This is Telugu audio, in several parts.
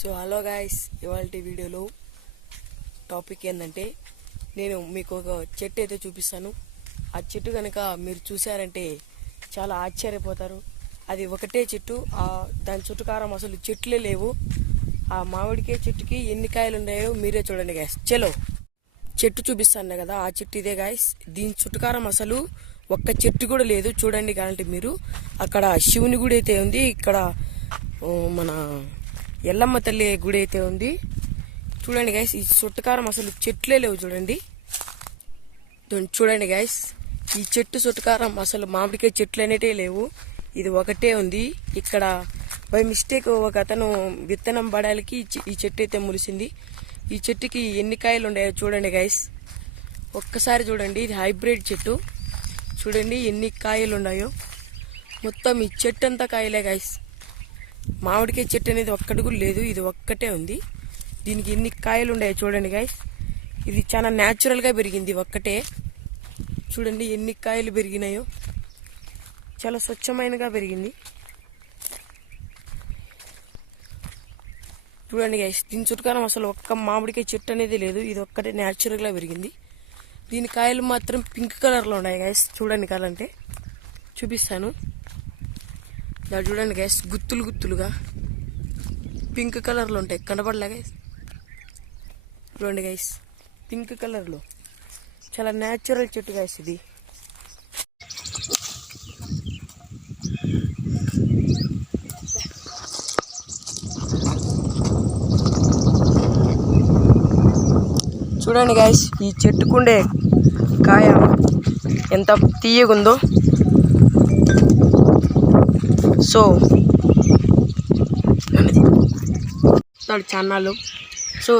సో హలో గాయ్స్, ఇవాళ వీడియోలో టాపిక్ ఏంటంటే నేను మీకు ఒక చెట్టు అయితే చూపిస్తాను. ఆ చెట్టు కనుక మీరు చూసారంటే చాలా ఆశ్చర్యపోతారు. అది ఒకటే చెట్టు, దాని చుట్టుకారం అసలు చెట్లే లేవు. ఆ మామిడికాయ చెట్టుకి ఎన్ని కాయలు ఉన్నాయో మీరే చూడండి గాయస్. చలో చెట్టు చూపిస్తాను కదా, ఆ చెట్టు ఇదే గాయస్. దీని చుట్టుకారం అసలు ఒక్క చెట్టు కూడా లేదు. చూడండి కావాలంటే మీరు. అక్కడ శివుని గుడి అయితే ఉంది, ఇక్కడ మన ఎల్లమ్మ తల్లి గుడి అయితే ఉంది. చూడండి గైస్, ఈ చుట్టుకారం అసలు చెట్లే లేవు. చూడండి గైస్, ఈ చెట్టు చుట్టుకారం అసలు మామిడికాయ చెట్లు అనేటే లేవు. ఇది ఒకటే ఉంది. ఇక్కడ బై మిస్టేక్ ఒక అతను విత్తనం పడాలికి ఈ చెట్టు అయితే ములిసింది. ఈ చెట్టుకి ఎన్ని కాయలు ఉన్నాయో చూడండి గైస్. ఒక్కసారి చూడండి, ఇది హైబ్రిడ్ చెట్టు. చూడండి ఎన్ని కాయలు ఉన్నాయో. మొత్తం ఈ చెట్టు అంతా కాయలే గైస్. మామిడికాయ చెట్టు అనేది ఒక్కటి కూడా లేదు, ఇది ఒక్కటే ఉంది. దీనికి ఎన్ని కాయలు ఉన్నాయో చూడండి గైస్. ఇది చాలా న్యాచురల్గా పెరిగింది ఒక్కటే. చూడండి ఎన్ని కాయలు పెరిగినాయో, చాలా స్వచ్ఛమైనగా పెరిగింది. చూడండి గైస్, దీని చుట్టుకారం అసలు ఒక్క మామిడికాయ చెట్టు అనేది లేదు, ఇది ఒక్కటే న్యాచురల్గా పెరిగింది. దీని కాయలు మాత్రం పింక్ కలర్లో ఉన్నాయి గైస్. చూడండి కావాలంటే చూపిస్తాను. చూడండి గైస్, గుత్తులు గుత్తులుగా పింక్ కలర్లో ఉంటాయి, కనపడలే గైస్. చూడండి గైస్, పింక్ కలర్లో చాలా న్యాచురల్ చెట్టు గైస్ ఇది. చూడండి గైస్, ఈ చెట్టుకుండే కాయ ఎంత తీయగుందో. సో చాన్నాళ్ళు. సో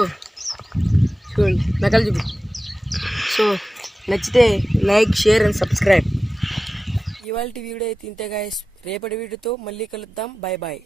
చూడండి నకలు చూపి. సో నచ్చితే లైక్, షేర్ అండ్ సబ్స్క్రైబ్. ఇవాళ వీడియో అయితే ఇంతే గాయస్. రేపటి వీడియోతో మళ్ళీ కలుద్దాం. Bye bye.